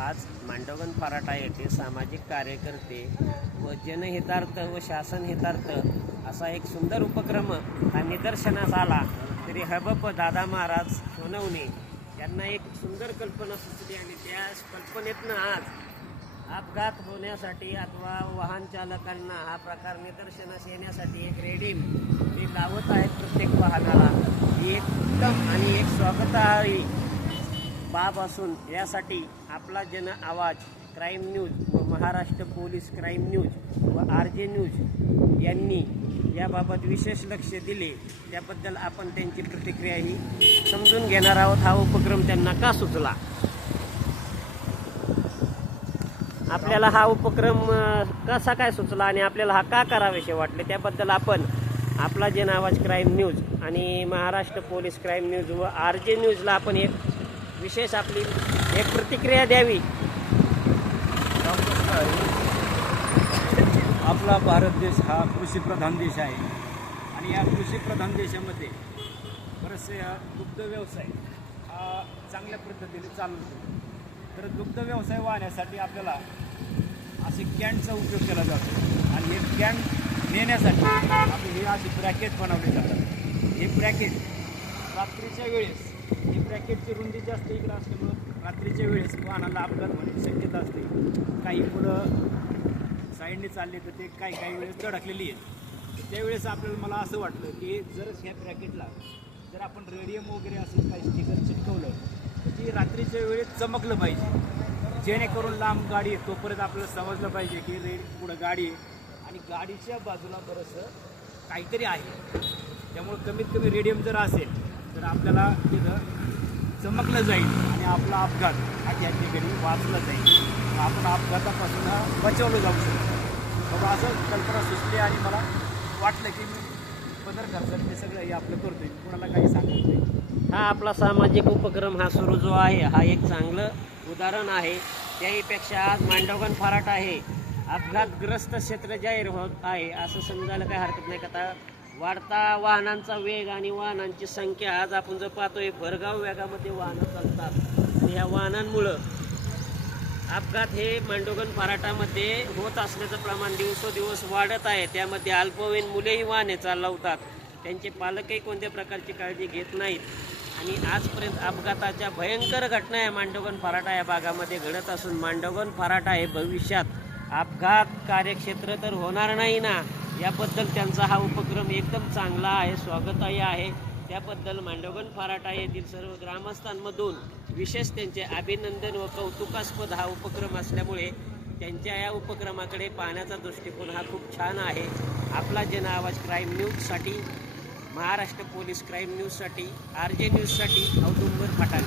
आज मांडवगण फराटा येथे सामाजिक कार्यकर्ते व जनहितार्थ व शासन हितार्थ असा एक सुंदर उपक्रम हा निदर्शनास आला. तरी हबप दादा महाराज सोनवणे यांना एक सुंदर कल्पना सुचली आणि त्या कल्पनेतनं आज अपघात होण्यासाठी अथवा वाहन चालकांना हा प्रकार निदर्शनास येण्यासाठी एक रेडीम ते लावत आहेत प्रत्येक वाहनाला. ही एक उत्तम आणि एक स्वागतार्ह बाब असून यासाठी आपला जन आवाज क्राईम न्यूज व महाराष्ट्र पोलीस क्राईम न्यूज व RJ न्यूज यांनी याबाबत विशेष लक्ष दिले. त्याबद्दल आपण त्यांची प्रतिक्रिया ही समजून घेणार आहोत. हा उपक्रम त्यांना का सुचला, आपल्याला हा उपक्रम कसा काय सुचला आणि आपल्याला हा का करावेसे वाटले, त्याबद्दल आपण आपला जन आवाज क्राईम न्यूज आणि महाराष्ट्र पोलीस क्राईम न्यूज व RJ न्यूजला आपण एक विशेष आपली एक प्रतिक्रिया द्यावी. आपला भारत देश हा कृषीप्रधान देश आहे आणि या कृषीप्रधान देशामध्ये बरेचसे दुग्ध व्यवसाय हा चांगल्या पद्धतीने चालतो. तर दुग्ध व्यवसाय वाहण्यासाठी आपल्याला असे कॅनचा उपयोग केला जातो आणि हे कॅन नेण्यासाठी आपले हे असे ब्रॅकेट बनवले जातात. हे ब्रॅकेट रात्रीच्या वेळेस हे ब्रॅकेटची रुंदी जास्त इकडं असल्यामुळं रात्रीच्या वेळेस वाहनाला अपघात होण्याची शक्यता असते. काही मुलं साईडने चालले तर ते काही वेळेस धडकलेली आहेत. त्यावेळेस आपल्याला मला असं वाटलं की जर ह्या ब्रॅकेटला जर आपण रेडियम वगैरे असं काही स्टिकर चिटकवलं तर ती रात्रीच्या वेळेस चमकलं पाहिजे, जेणेकरून लांब गाडी आहे तोपर्यंत आपल्याला समजलं पाहिजे की पुढं गाडी आहे आणि गाडीच्या बाजूला बरंचसं काहीतरी आहे. त्यामुळं कमीत कमी रेडियम जर असेल तर आपल्याला तिथं चमकलं जाईल आणि आपला अपघात हा त्या ठिकाणी वाचला जाईल. आपण अपघातापासून बचावलं जाऊ शकतो. बाबा असं कल्पना सुचली आणि मला वाटलं की मी पदर खर्चात ते सगळं हे आपलं करतोय, कोणाला काही सांगत नाही. हा आपला सामाजिक उपक्रम हा सुरू जो आहे हा एक चांगलं उदाहरण आहे. त्याहीपेक्षा आज मांडवगण फराटा आहे अपघातग्रस्त क्षेत्र जाहीर होत आहे असं समजायला काही हरकत नाही. का वाढता वाहनांचा वेग आणि वाहनांची संख्या आज आपण जर पाहतोय भरधाव वेगामध्ये वाहनं चालतात आणि या वाहनांमुळं अपघात हे मांडवगण फराटामध्ये होत असल्याचं प्रमाण दिवसोदिवस वाढत आहे. त्यामध्ये अल्पवयीन मुलेही वाहने चालवतात, त्यांचे पालकही कोणत्या प्रकारची काळजी घेत नाहीत आणि आजपर्यंत अपघाताच्या भयंकर घटना या मांडवगण फराटा या भागामध्ये घडत असून मांडवगण फराटा हे भविष्यात अपघात कार्यक्षेत्र तर होणार नाही ना, याबद्दल त्यांचा हा उपक्रम एकदम चांगला आहे, स्वागतार्ह आहे. त्याबद्दल मांडवगण फराटा येथील सर्व ग्रामस्थांमधून विशेष त्यांचे अभिनंदन व कौतुकास्पद हा उपक्रम असल्यामुळे त्यांच्या या उपक्रमाकडे पाहण्याचा दृष्टिकोन हा खूप छान आहे. आपला जन आवाज क्राईम न्यूजसाठी, महाराष्ट्र पोलीस क्राईम न्यूजसाठी, RJ न्यूजसाठी औदुंबर पठाण.